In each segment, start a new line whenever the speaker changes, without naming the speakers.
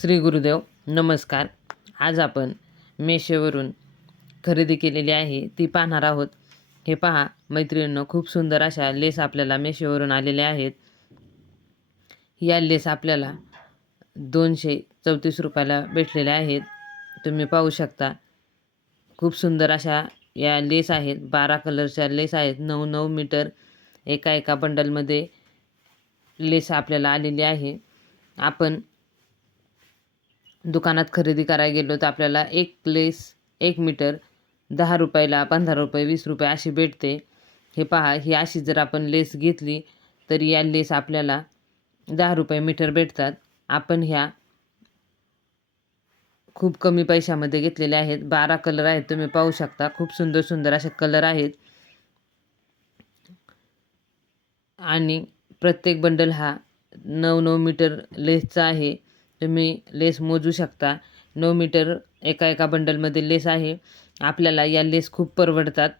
श्री गुरुदेव नमस्कार. आज आपण मेशेवरून खरेदी केलेली आहे ती पाहणार आहोत. हे पहा मैत्रिणींनो खूप सुंदर अशा लेस आपल्याला मेशेवरून आलेल्या आहेत. या लेस आपल्याला दोनशे चौतीस रुपयाला भेटलेल्या आहेत. तुम्ही पाहू शकता खूप सुंदर अशा या लेस आहेत. बारा कलरच्या लेस आहेत. नऊ नऊ मीटर एका एका बंडलमध्ये लेस आपल्याला आलेली आहे. आपण दुकानात खरेदी करायला गेलो तर आपल्याला एक लेस एक मीटर दहा रुपयाला पंधरा रुपये वीस रुपये अशी भेटते. हे पहा ही अशी जर आपण लेस घेतली तर या लेस आपल्याला दहा रुपये मीटर भेटतात. आपण ह्या खूप कमी पैशामध्ये घेतलेल्या आहेत. बारा कलर आहेत तुम्ही पाहू शकता. खूप सुंदर सुंदर असे कलर आहेत. आणि प्रत्येक बंडल हा नऊ नऊ मीटर लेसचा आहे. तुम्ही लेस मोजू शकता. नऊ मीटर एका एका बंडलमध्ये लेस आहे. आपल्याला या लेस खूप परवडतात.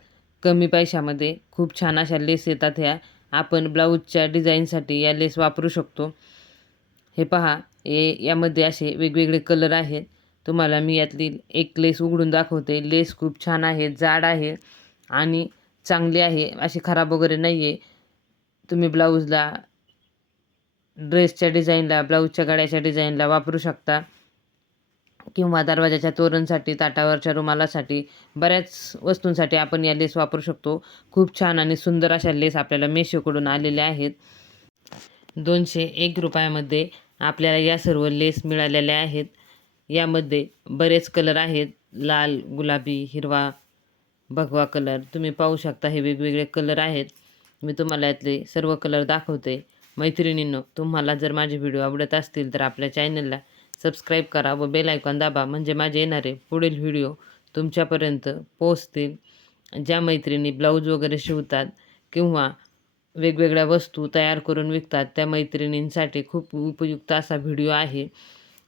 कमी पैशामध्ये खूप छान अशा लेस येतात ह्या. आपण ब्लाऊजच्या डिझाईनसाठी या लेस वापरू शकतो. हे पहा हे यामध्ये असे वेगवेगळे कलर आहेत. तुम्हाला मी यातली एक लेस उघडून दाखवते. लेस खूप छान आहे जाड आहे आणि चांगली आहे. अशी खराब वगैरे नाही आहे तुम्ही ब्लाऊजला ड्रेसच्या डिझाईनला ब्लाऊजच्या गळ्याच्या डिझाईनला वापरू शकता. किंवा दरवाजाच्या तोरणसाठी ताटावरच्या रुमालासाठी बऱ्याच वस्तूंसाठी आपण या लेस वापरू शकतो. खूप छान आणि सुंदर अशा लेस आपल्याला मेशोकडून आलेल्या आहेत. दोनशे एक रुपयामध्ये आपल्याला या सर्व लेस मिळालेल्या आहेत. यामध्ये बरेच कलर आहेत. लाल गुलाबी हिरवा भगवा कलर. तुम्ही पाहू शकता हे वेगवेगळे कलर आहेत. मी तुम्हाला यातले सर्व कलर दाखवते. मैत्रिणींनो तुम्हाला जर माझे व्हिडिओ आवडत असतील तर आपल्या चॅनलला सबस्क्राईब करा व बेल आयकॉन दाबा म्हणजे माझे येणारे पुढील व्हिडिओ तुमच्यापर्यंत पोहोचतील. ज्या मैत्रिणी ब्लाऊज वगैरे शिवतात किंवा वेगवेगळ्या वस्तू तयार करून विकतात त्या मैत्रिणींसाठी खूप उपयुक्त असा व्हिडिओ आहे.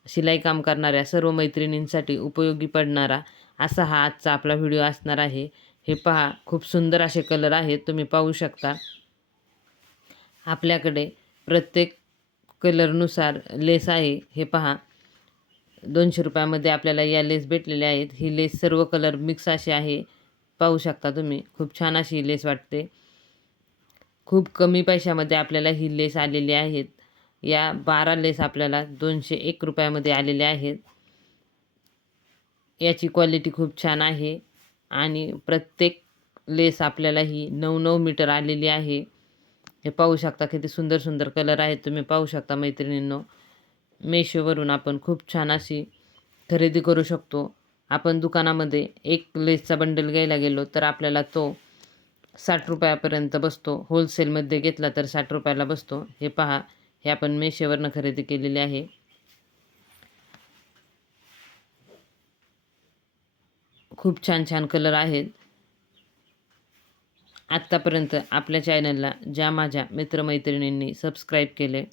शिलाई काम करणाऱ्या सर्व मैत्रिणींसाठी उपयोगी पडणारा असा हा आजचा आपला व्हिडिओ असणार आहे. हे पहा खूप सुंदर असे कलर आहेत तुम्ही पाहू शकता. आपल्याकडे प्रत्येक कलरनुसार लेस आहे. हे पहा. दोनशे रुपयामध्ये आपल्याला या लेस भेटलेल्या आहेत. ही लेस सर्व कलर मिक्स अशी आहे. पाहू शकता तुम्ही. खूप छान अशी ही लेस वाटते. खूप कमी पैशामध्ये आपल्याला ही लेस आलेली आहेत. या बारा लेस आपल्याला दोनशे एक रुपयामध्ये आलेल्या आहेत. याची क्वालिटी खूप छान आहे. आणि प्रत्येक लेस आपल्याला ही नऊ नऊ मीटर आलेली आहे. हे पाहू शकता किती सुंदर सुंदर कलर आहेत. तुम्ही पाहू शकता मैत्रिणींनो. मेशोवरून आपण खूप छान अशी खरेदी करू शकतो. आपण दुकानामध्ये एक लेसचा बंडल घ्यायला गेलो तर आपल्याला तो साठ रुपयापर्यंत बसतो. होलसेलमध्ये घेतला तर साठ रुपयाला बसतो. हे पहा हे आपण मेशोवरनं खरेदी केलेले आहे. खूप छान छान कलर आहेत. आत्तापर्यंत आपल्या चॅनलला ज्या माझ्या मित्रमैत्रिणींनी सबस्क्राईब केले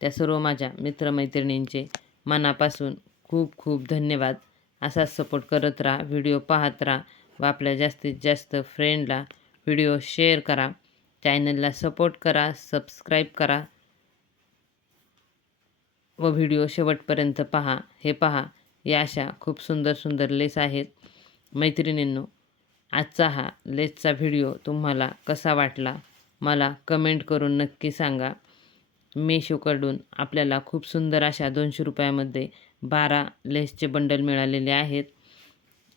त्या सर्व माझ्या मित्रमैत्रिणींचे मनापासून खूप खूप धन्यवाद. असाच सपोर्ट करत राहा व्हिडिओ पाहत राहा व आपल्या जास्तीत जास्त फ्रेंडला व्हिडिओ शेअर करा. चॅनलला सपोर्ट करा सबस्क्राईब करा व व्हिडिओ शेवटपर्यंत पहा. हे पहा या अशा खूप सुंदर सुंदर लेस आहेत. मैत्रिणींनो आजचा हा लेसचा व्हिडिओ तुम्हाला कसा वाटला मला कमेंट करून नक्की सांगा. मेशोकडून आपल्याला खूप सुंदर अशा दोनशे रुपयामध्ये बारा लेसचे बंडल मिळालेले आहेत.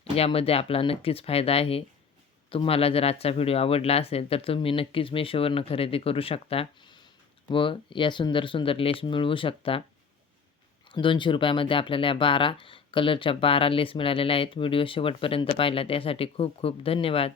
यामध्ये आपला नक्कीच फायदा आहे. तुम्हाला जर आजचा व्हिडिओ आवडला असेल तर तुम्ही नक्कीच मेशोवरनं खरेदी करू शकता व या सुंदर सुंदर लेस मिळवू शकता. दोनशे रुपयामध्ये आपल्याला या बारा कलरच्या बारा लेस मिळालेल्या आहेत. व्हिडिओ शेवटपर्यंत पाहिला त्यासाठी खूप खूप धन्यवाद.